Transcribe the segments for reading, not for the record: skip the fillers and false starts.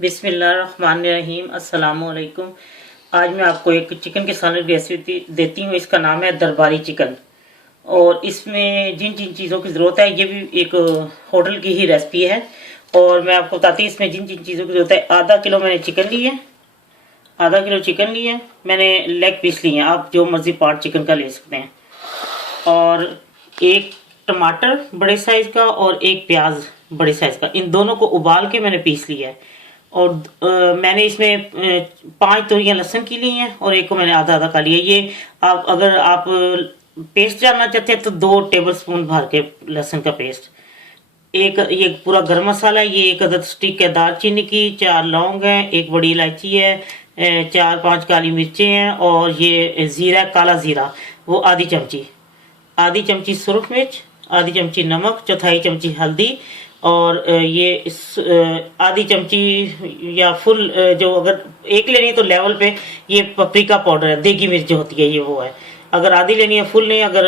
बिस्मिल्लाहिर्रहमानिर्रहीम। अस्सलाम वालेकुम। आज मैं आपको एक चिकन के सालन की रेसिपी देती हूँ। इसका नाम है दरबारी चिकन। और इसमें जिन जिन चीज़ों की ज़रूरत है, ये भी एक होटल की ही रेसिपी है। और मैं आपको बताती हूँ इसमें जिन जिन चीज़ों की ज़रूरत है। आधा किलो मैंने चिकन ली है, आधा किलो चिकन ली है मैंने। लेग पीस लिए हैं, आप जो मर्ज़ी पार्ट चिकन का ले सकते हैं। और एक टमाटर बड़े साइज़ का और एक प्याज बड़े साइज़ का, इन दोनों को उबाल के मैंने पीस लिया है। और मैंने इसमें 5 तोरियां लहसुन की ली हैं और एक को मैंने आधा आधा का लिया। ये आप अगर आप पेस्ट डालना चाहते हैं तो 2 टेबल स्पून भर के लहसुन का पेस्ट। एक ये पूरा गरम मसाला है, ये 1 अदद स्टिक है दालचीनी की, 4 लौंग है, 1 बड़ी इलायची है, 4-5 काली मिर्चें हैं, और ये ज़ीरा, काला ज़ीरा वो आधी चमची सुरख मिर्च, आधी चमची नमक, चौथाई चमची हल्दी, और ये आधी चमची या फुल, जो अगर एक लेनी है तो लेवल पे ये पपरिका पाउडर है, देगी मिर्च जो होती है ये वो है। अगर आधी लेनी है फुल नहीं, अगर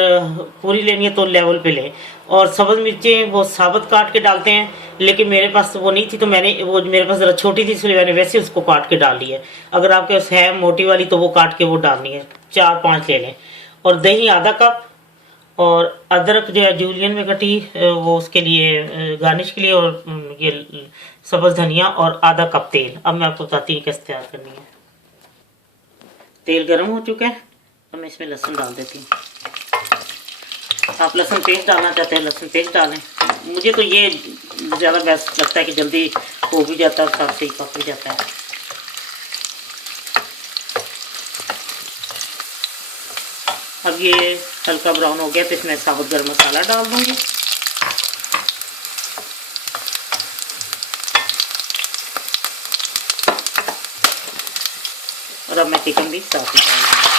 पूरी लेनी है तो लेवल पे लें। और सब्ज़ मिर्चें वो साबुत काट के डालते हैं, लेकिन मेरे पास वो नहीं थी तो मैंने वो, मेरे पास ज़रा छोटी थी इसलिए मैंने वैसे उसको काट के डाल ली है। अगर आपके पास है मोटी वाली तो वो काट के वो डालनी है, 4-5 ले लें। और दही आधा कप, और अदरक जो है जूलियन में कटी वो उसके लिए गार्निश के लिए, और ये सब्ज़ धनिया, और आधा कप तेल। अब मैं आपको बताती हूँ कैसे तैयार करनी है। तेल गर्म हो चुका है, अब मैं इसमें लहसुन डाल देती हूँ। आप लहसुन पेस्ट डालना चाहते हैं लहसुन पेस्ट डालें। मुझे तो ये ज़्यादा बेस्ट लगता है कि जल्दी हो भी जाता है और साथ से ही पक भी जाता है। अब ये हल्का ब्राउन हो गया तो इसमें साबुत गरम मसाला डाल दूंगी। और अब मैं चिकन भी साथ ही डाल दूंगी।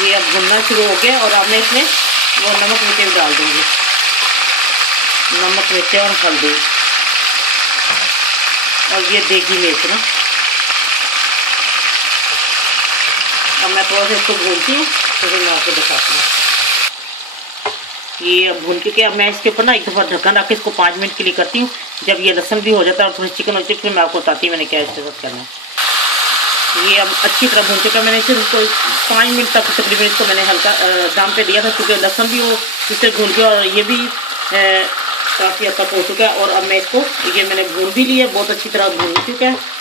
ये अब भुनना शुरू हो गया और अब मैं इसमें वो नमक मिर्ची भी डाल दूंगी, नमक मिर्ची और हल्दी, और ये देगी मिर्च ना। अब मैं थोड़ा सा इसको भूनती हूँ तो फिर मैं आपको दिखाती हूँ। ये अब भून के अब मैं इसके ऊपर ना एक दफ़ा ढक्कन रख के इसको 5 मिनट के लिए करती हूँ। जब ये लहसुन भी हो जाता है और थोड़ी चिकन होती है फिर मैं आपको बताती हूँ मैंने क्या इसके साथ करना है। ये अब अच्छी तरह भून चुका, मैंने सिर्फ इसको 5 मिनट तक तकरीबन इसको मैंने हल्का दाम पे दिया था, क्योंकि लहसुन भी वो इससे भून गया और ये भी काफ़ी हद तक हो चुका है। और अब मैं इसको, ये मैंने भून भी लिया, बहुत अच्छी तरह भून चुका है।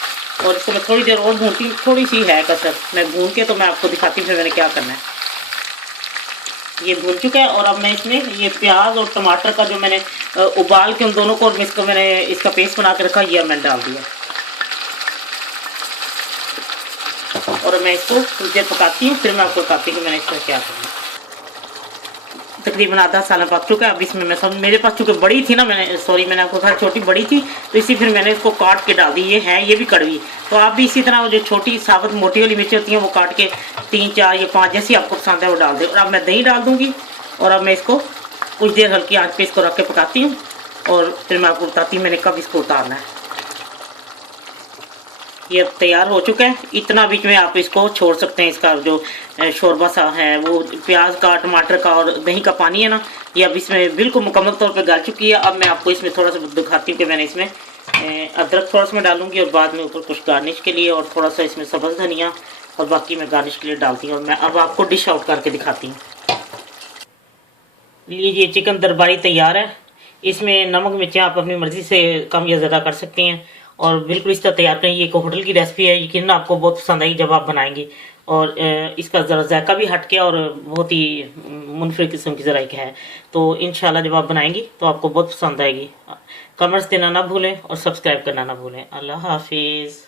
और इसको मैं थोड़ी देर और भूनती हूँ, थोड़ी सी है कसर, मैं भून के तो मैं आपको दिखाती हूँ फिर मैंने क्या करना है। ये भून चुका है और अब मैं इसमें ये प्याज और टमाटर का जो मैंने उबाल के उन दोनों को, और इसको मैंने इसका पेस्ट बना के रखा, ये मैंने डाल दिया। और मैं इसको कुछ देर पकाती हूँ, फिर मैं आपको बताती हूँ कि मैंने इसका क्या करना है। तकरीबन आधा सालन पक चुका है। अब इसमें मैं सब, मेरे पास चूँकि बड़ी थी ना, मैंने आपको कहा छोटी बड़ी थी तो इसी फिर मैंने इसको काट के डाल दी। ये भी कड़वी, तो आप भी इसी तरह जो छोटी साबुत मोटी वाली मिर्ची होती हैं वो काट के 3-4 या 5 जैसी आपको पसंद है वो डाल दें। और अब मैं दही डाल दूँगी और अब मैं इसको कुछ देर हल्की आँच पे इसको रख के पकाती हूँ, और फिर मैं आपको बताती हूँ मैंने कब इसको उतारना है। ये तैयार हो चुका है। इतना बीच में आप इसको छोड़ सकते हैं, इसका जो शोरबा सा है वो प्याज का, टमाटर का और दही का पानी है ना, ये अब इसमें बिल्कुल मुकम्मल तौर पे गल चुकी है। अब मैं आपको इसमें थोड़ा सा दिखाती हूँ कि मैंने इसमें अदरक थोड़ा सा मैं डालूंगी, और बाद में ऊपर कुछ गार्निश के लिए, और थोड़ा सा इसमें सब्ज़ धनिया, और बाकी मैं गार्निश के लिए डालती हूँ। और मैं अब आपको डिश आउट करके दिखाती हूँ। लीजिए चिकन दरबारी तैयार है। इसमें नमक मिर्चें आप अपनी मर्ज़ी से कम या ज़्यादा कर सकती हैं, और बिल्कुल इस तरह तैयार करें। ये एक होटल की रेसिपी है, यकीनन आपको बहुत पसंद आएगी जब आप बनाएंगी। और इसका ज़रा जायका भी हटके और बहुत ही मुनफरिद किस्म की ज़रा है। तो इंशाल्लाह जब आप बनाएंगी तो आपको बहुत पसंद आएगी। कमेंट्स देना ना भूलें और सब्सक्राइब करना ना भूलें। अल्लाह हाफिज़।